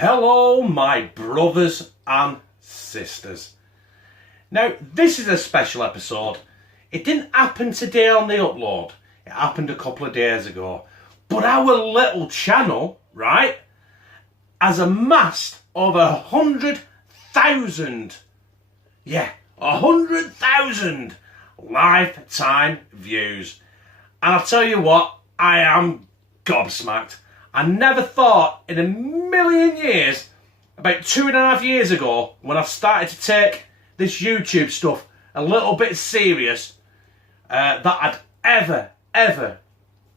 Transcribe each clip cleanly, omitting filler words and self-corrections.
Hello, my brothers and sisters. Now, this is a special episode. It didn't happen today on the upload. It happened a couple of days ago. But our little channel, right, has amassed over 100,000. Yeah, 100,000 lifetime views. And I'll tell you what, I am gobsmacked. I never thought in a million years, about 2.5 years ago, when I started to take this YouTube stuff a little bit serious, that I'd ever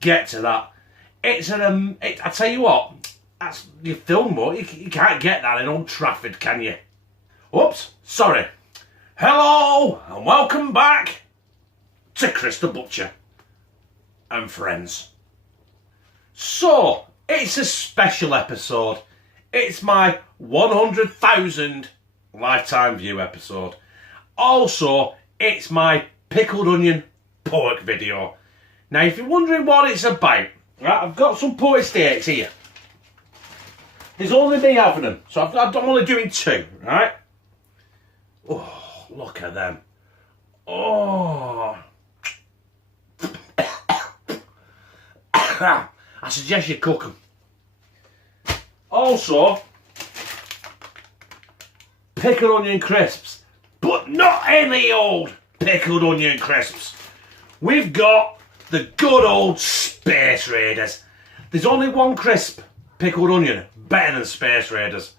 get to that. I tell you what, that's your film, but you can't get that in Old Trafford, can you? Oops, sorry. Hello and welcome back to Chris the Butcher and friends. So, it's a special episode. It's my 100,000 lifetime view episode. Also, it's my pickled onion pork video. Now, if you're wondering what it's about, right, I've got some pork steaks here. There's only me having them, so I'm only doing 2, right? Oh, look at them. Oh. I suggest you cook them. Also, pickled onion crisps, but not any old pickled onion crisps. We've got the good old Space Raiders. There's only one crisp pickled onion better than Space Raiders.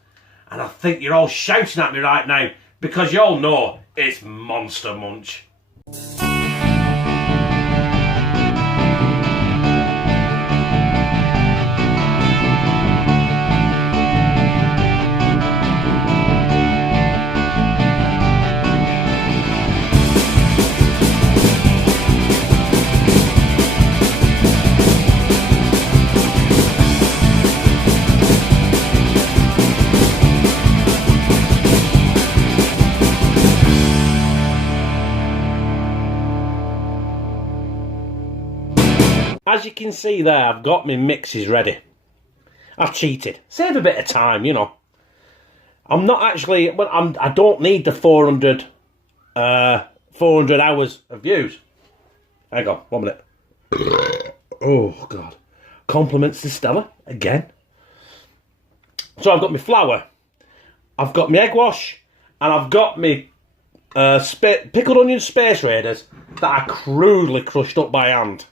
And I think you're all shouting at me right now because you all know it's Monster Munch. As you can see there, I've got my mixes ready. I've cheated. Save a bit of time, you know. I'm not actually... I don't need the 400 hours of views. Hang on, 1 minute. Oh, God. Compliments to Stella, again. So I've got my flour. I've got my egg wash. And I've got my pickled onion Space Raiders that I crudely crushed up by hand.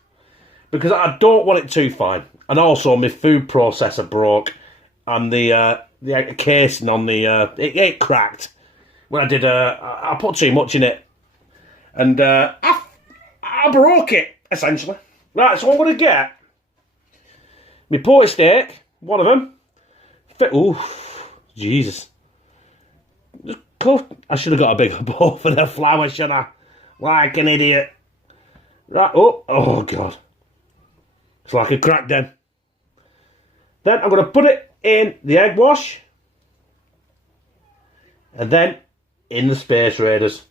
Because I don't want it too fine. And also, my food processor broke. And the casing on the... it cracked. When I did... I put too much in it. And I broke it, essentially. Right, so I'm going to get... my pork steak. One of them. Ooh, Jesus. I should have got a bigger bowl for the flour, shouldn't I? Like an idiot. Right, oh God. It's like a crack den. Then I'm going to put it in the egg wash. And then in the Space Raiders.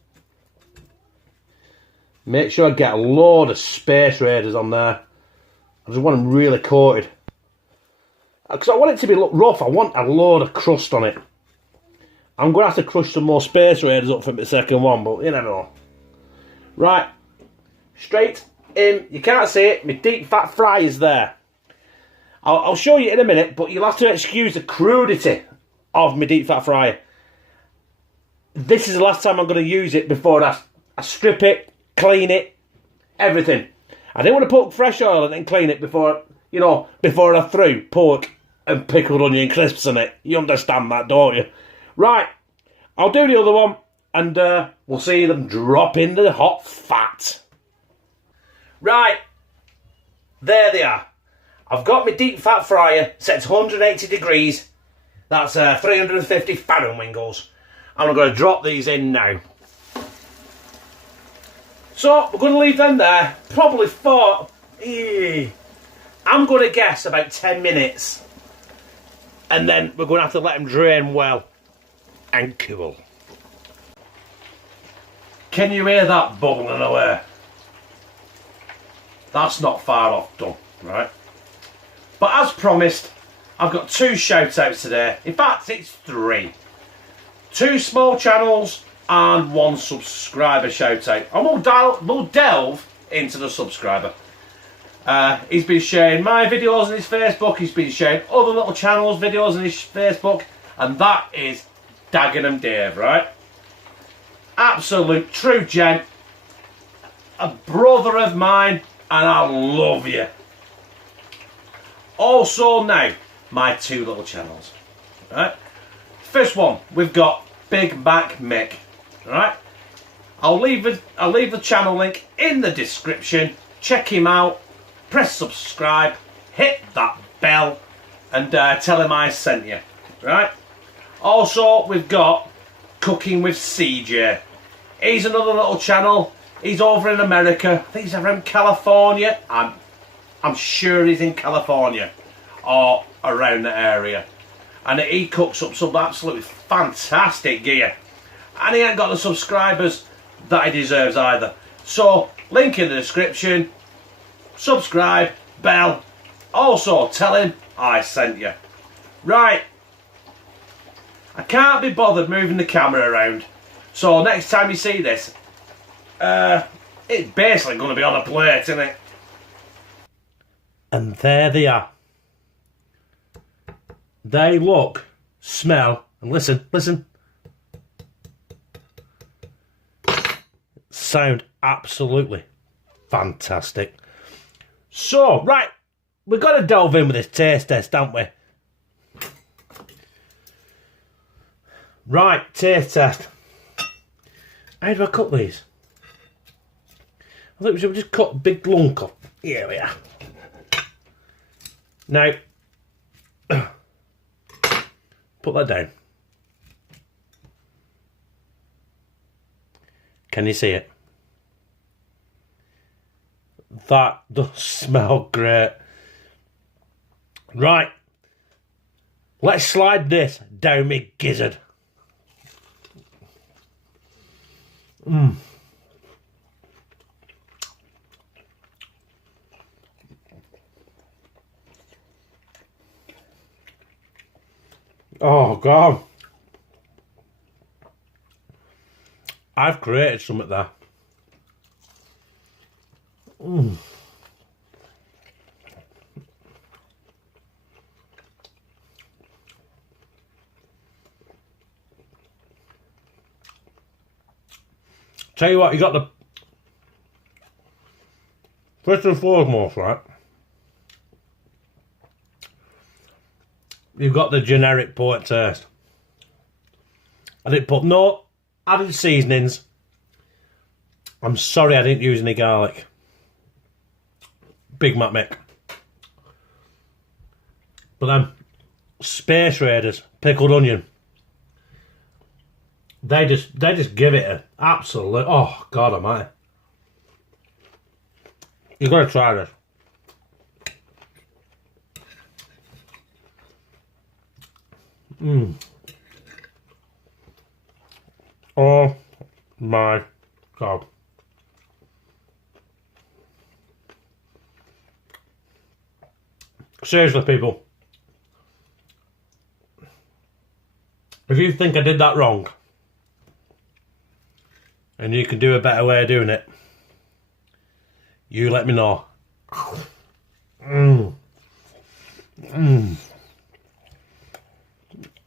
Make sure I get a load of Space Raiders on there. I just want them really coated. Because I want it to be rough. I want a load of crust on it. I'm going to have to crush some more Space Raiders up for the second one. But you never know. Right. Straight in, you can't see it, my deep fat fry is there. I'll show you in a minute, but you'll have to excuse the crudity of my deep fat fryer. This is the last time I'm going to use it before I strip it, clean it, everything. I didn't want to put fresh oil in it and clean it before I threw pork and pickled onion crisps in it. You understand that, don't you? Right, I'll do the other one, and we'll see them drop into the hot fat. Right, there they are. I've got my deep fat fryer set to 180 degrees. That's 350 Fahrenheit. I'm going to drop these in now. So, we're going to leave them there, probably for, I'm going to guess about 10 minutes. And then we're going to have to let them drain well and cool. Can you hear that bubbling away? That's not far off done, right? But as promised, I've got 2 shout outs today. In fact, it's 3. 2 small channels and 1 subscriber shout out. And we'll delve into the subscriber. He's been sharing my videos on his Facebook. He's been sharing other little channels' videos on his Facebook. And that is Dagenham Dave, right? Absolute true gent. A brother of mine. And I love you. Also now, my 2 little channels. Right? First one, we've got Big Mac Mick. Right? I'll leave the channel link in the description. Check him out. Press subscribe. Hit that bell. And tell him I sent you. Right? Also, we've got Cooking with CJ. He's another little channel. He's over in America. I think he's around California. I'm sure he's in California or around the area. And he cooks up some absolutely fantastic gear. And he ain't got the subscribers that he deserves either. So, link in the description. Subscribe, bell. Also, tell him I sent you. Right. I can't be bothered moving the camera around. So, next time you see this, it's basically going to be on a plate, isn't it? And there they are. They look, smell, and listen. Sound absolutely fantastic. So, right, we've got to delve in with this taste test, haven't we? Right, taste test. How do I cut these? I think we should just cut a big lunk off. Here we are. Now, put that down. Can you see it? That does smell great. Right. Let's slide this down me gizzard. Oh God. I've created something there. Tell you what, you got the first and foremost, right? You've got the generic pork taste. I didn't put no added seasonings. I'm sorry I didn't use any garlic. Big Mac Mick. But then Space Raiders, pickled onion. They just give it an absolute, oh God almighty. You've got to try this. Oh my God. Seriously, people. If you think I did that wrong, and you can do a better way of doing it, you let me know.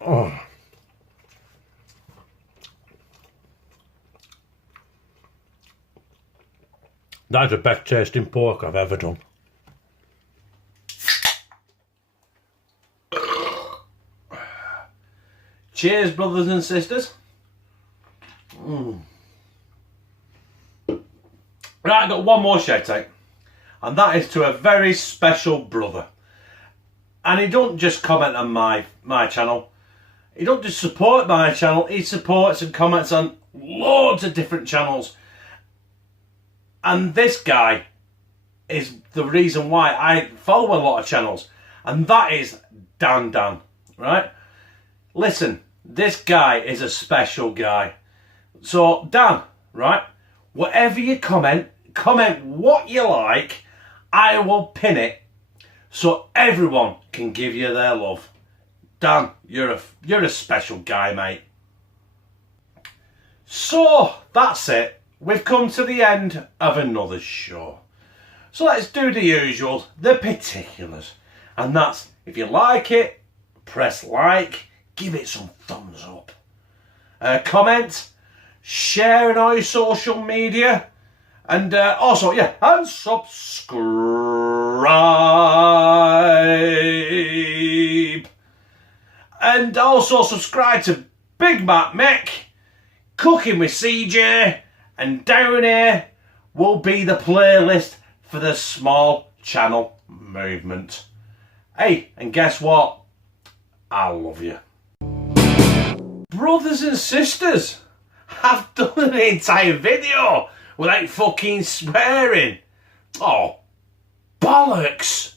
Oh. That's the best tasting pork I've ever done. Cheers, brothers and sisters. Right, I've got one more shout out, and that is to a very special brother. And he don't just comment on my channel. He don't just support my channel, he supports and comments on loads of different channels. And this guy is the reason why I follow a lot of channels. And that is Dan, right? Listen, this guy is a special guy. So, Dan, right? Whatever you comment what you like, I will pin it so everyone can give you their love. Dan, you're a special guy, mate. So that's it. We've come to the end of another show. So let's do the usual, the particulars. And that's, if you like it, press like, give it some thumbs up. Comment, share on all your social media. And also, yeah, and subscribe. And also subscribe to Big Mac Mick, Cooking with CJ, and down here will be the playlist for the small channel movement. Hey, and guess what? I love you. Brothers and sisters, I've done an entire video without fucking swearing. Oh, bollocks.